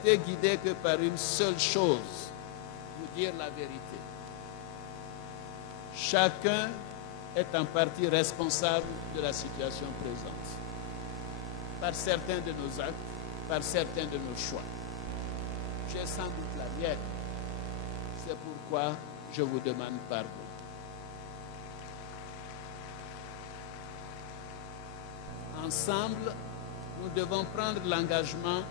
été guidé que par une seule chose, vous dire la vérité. Chacun est en partie responsable de la situation présente, par certains de nos actes, par certains de nos choix. J'ai sans doute la mienne. C'est pourquoi je vous demande pardon. Ensemble, nous devons prendre l'engagement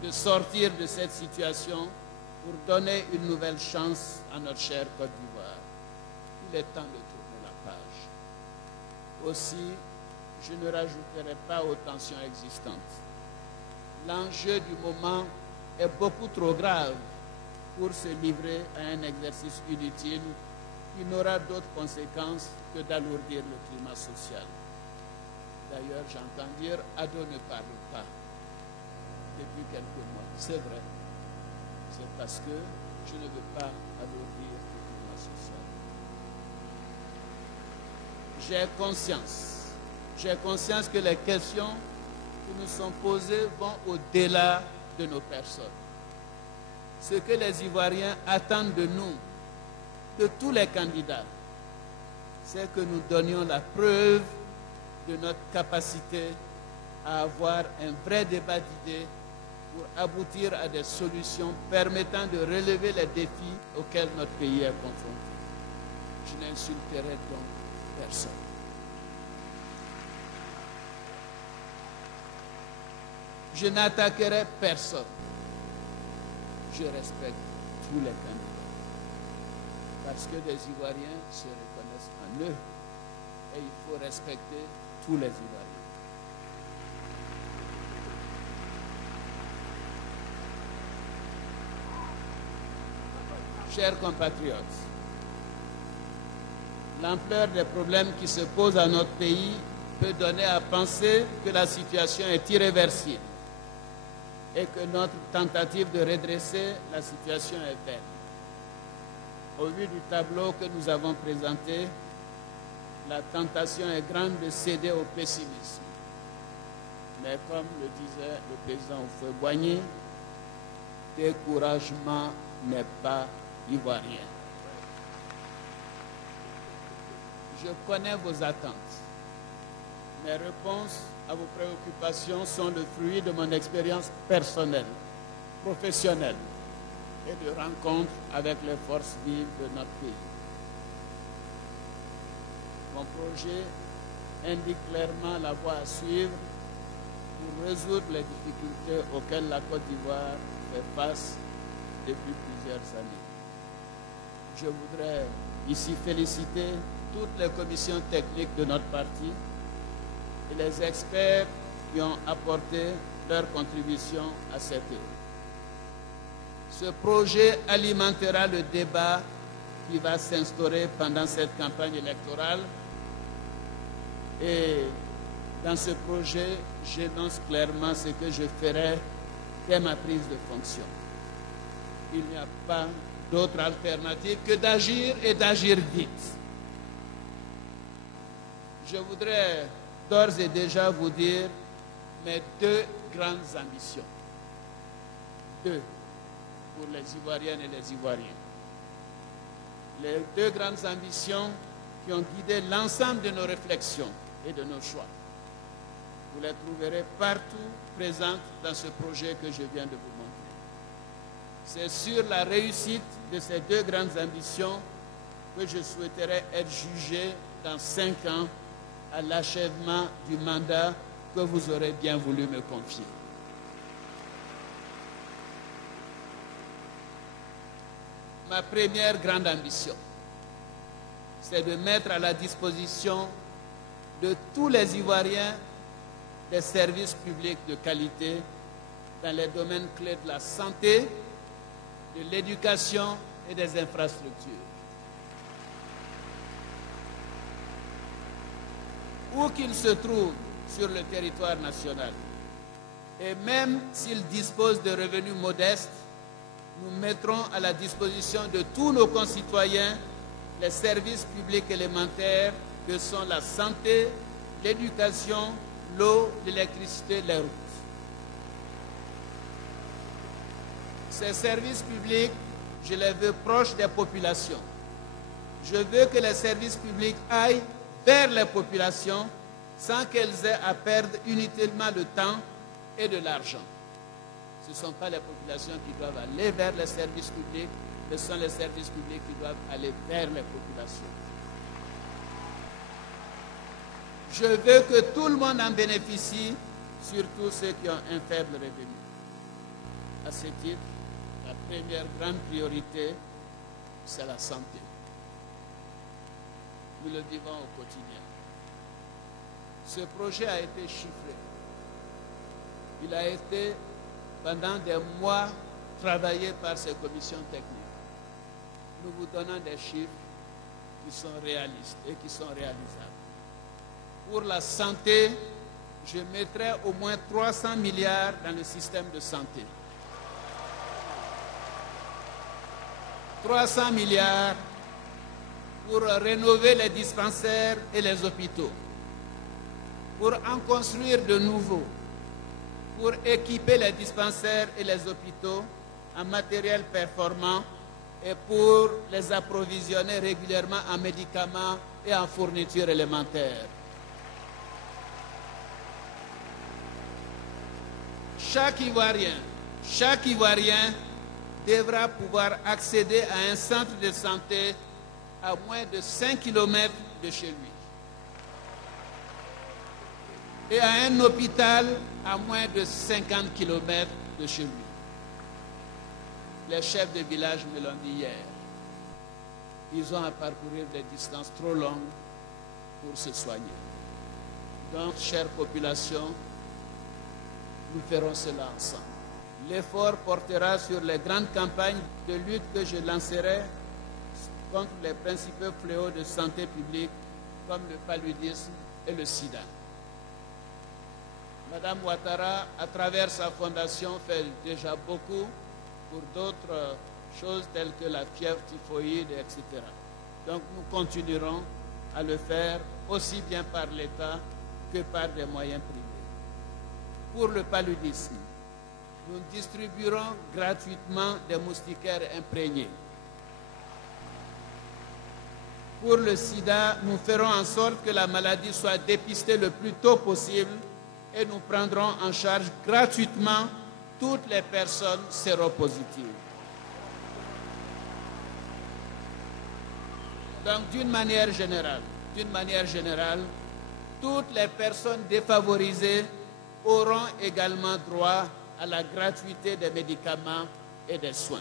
de sortir de cette situation pour donner une nouvelle chance à notre chère Côte d'Ivoire. Il est temps de tourner la page. Aussi, je ne rajouterai pas aux tensions existantes. L'enjeu du moment est beaucoup trop grave pour se livrer à un exercice inutile qui n'aura d'autres conséquences que d'alourdir le climat social. D'ailleurs, j'entends dire « Ado ne parle pas » depuis quelques mois. C'est vrai. C'est parce que je ne veux pas alourdir le climat social. J'ai conscience que les questions qui nous sont posées vont au-delà de nos personnes. Ce que les Ivoiriens attendent de nous, de tous les candidats, c'est que nous donnions la preuve de notre capacité à avoir un vrai débat d'idées pour aboutir à des solutions permettant de relever les défis auxquels notre pays est confronté. Je n'insulterai donc personne. Je n'attaquerai personne. Je respecte tous les candidats. Parce que les Ivoiriens se reconnaissent en eux. Et il faut respecter tous les Ivoiriens. Chers compatriotes, l'ampleur des problèmes qui se posent à notre pays peut donner à penser que la situation est irréversible et que notre tentative de redresser la situation est vaine. Au vu du tableau que nous avons présenté, la tentation est grande de céder au pessimisme. Mais comme le disait le président Houphouët-Boigny, découragement n'est pas ivoirien. Je connais vos attentes. Mes réponses à vos préoccupations sont le fruit de mon expérience personnelle, professionnelle et de rencontres avec les forces vives de notre pays. Mon projet indique clairement la voie à suivre pour résoudre les difficultés auxquelles la Côte d'Ivoire fait face depuis plusieurs années. Je voudrais ici féliciter toutes les commissions techniques de notre parti et les experts qui ont apporté leur contribution à cette œuvre. Ce projet alimentera le débat qui va s'instaurer pendant cette campagne électorale. Et dans ce projet, j'énonce clairement ce que je ferai dès ma prise de fonction. Il n'y a pas d'autre alternative que d'agir et d'agir vite. Je voudrais d'ores et déjà vous dire mes deux grandes ambitions. Deux, pour les Ivoiriennes et les Ivoiriens. Les deux grandes ambitions qui ont guidé l'ensemble de nos réflexions et de nos choix. Vous les trouverez partout présentes dans ce projet que je viens de vous montrer. C'est sur la réussite de ces deux grandes ambitions que je souhaiterais être jugé dans 5 ans à l'achèvement du mandat que vous aurez bien voulu me confier. Ma première grande ambition, c'est de mettre à la disposition de tous les Ivoiriens des services publics de qualité dans les domaines clés de la santé, de l'éducation et des infrastructures. Où qu'ils se trouvent sur le territoire national, et même s'ils disposent de revenus modestes, nous mettrons à la disposition de tous nos concitoyens les services publics élémentaires que sont la santé, l'éducation, l'eau, l'électricité, les routes. Ces services publics, je les veux proches des populations. Je veux que les services publics aillent vers les populations sans qu'elles aient à perdre inutilement le temps et de l'argent. Ce ne sont pas les populations qui doivent aller vers les services publics, mais ce sont les services publics qui doivent aller vers les populations. Je veux que tout le monde en bénéficie, surtout ceux qui ont un faible revenu. À ce titre, la première grande priorité, c'est la santé. Nous le vivons au quotidien. Ce projet a été chiffré. Il a été, pendant des mois, travaillé par ces commissions techniques. Nous vous donnons des chiffres qui sont réalistes et qui sont réalisables. Pour la santé, je mettrai au moins 300 milliards dans le système de santé. 300 milliards pour rénover les dispensaires et les hôpitaux, pour en construire de nouveaux, pour équiper les dispensaires et les hôpitaux en matériel performant et pour les approvisionner régulièrement en médicaments et en fournitures élémentaires. Chaque Ivoirien devra pouvoir accéder à un centre de santé à moins de 5 km de chez lui et à un hôpital à moins de 50 km de chez lui. Les chefs de village me l'ont dit hier. Ils ont à parcourir des distances trop longues pour se soigner. Donc, chère population, nous ferons cela ensemble. L'effort portera sur les grandes campagnes de lutte que je lancerai contre les principaux fléaux de santé publique comme le paludisme et le sida. Madame Ouattara, à travers sa fondation, fait déjà beaucoup pour d'autres choses telles que la fièvre typhoïde, etc. Donc nous continuerons à le faire aussi bien par l'État que par des moyens privés. Pour le paludisme, nous distribuerons gratuitement des moustiquaires imprégnés. Pour le sida, nous ferons en sorte que la maladie soit dépistée le plus tôt possible et nous prendrons en charge gratuitement toutes les personnes séropositives. Donc, d'une manière générale, toutes les personnes défavorisées auront également droit à la gratuité des médicaments et des soins.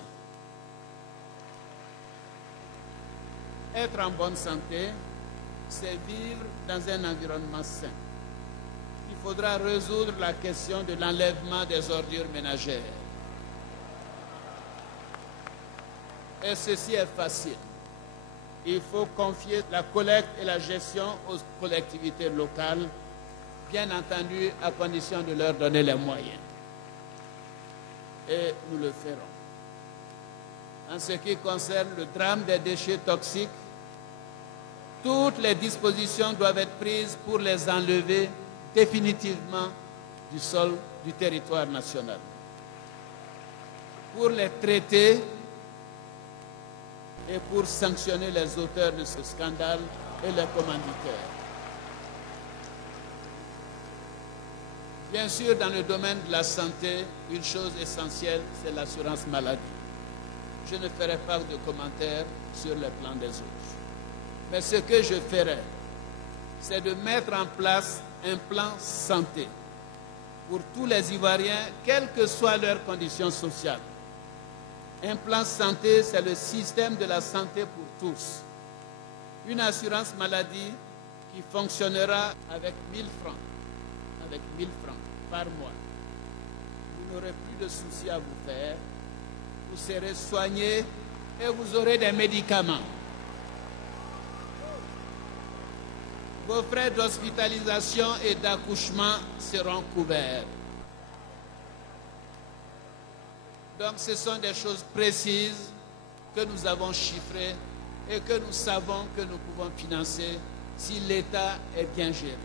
Être en bonne santé, c'est vivre dans un environnement sain. Il faudra résoudre la question de l'enlèvement des ordures ménagères. Et ceci est facile. Il faut confier la collecte et la gestion aux collectivités locales, bien entendu à condition de leur donner les moyens. Et nous le ferons. En ce qui concerne le drame des déchets toxiques, toutes les dispositions doivent être prises pour les enlever définitivement du sol du territoire national. Pour les traiter et pour sanctionner les auteurs de ce scandale et les commanditaires. Bien sûr, dans le domaine de la santé, une chose essentielle, c'est l'assurance maladie. Je ne ferai pas de commentaires sur le plan des autres. Mais ce que je ferai, c'est de mettre en place un plan santé pour tous les Ivoiriens, quelles que soient leurs conditions sociales. Un plan santé, c'est le système de la santé pour tous. Une assurance maladie qui fonctionnera avec 1 000 francs. Avec 1 000 francs par mois. Vous n'aurez plus de soucis à vous faire. Vous serez soigné et vous aurez des médicaments. Vos frais d'hospitalisation et d'accouchement seront couverts. Donc ce sont des choses précises que nous avons chiffrées et que nous savons que nous pouvons financer si l'État est bien géré.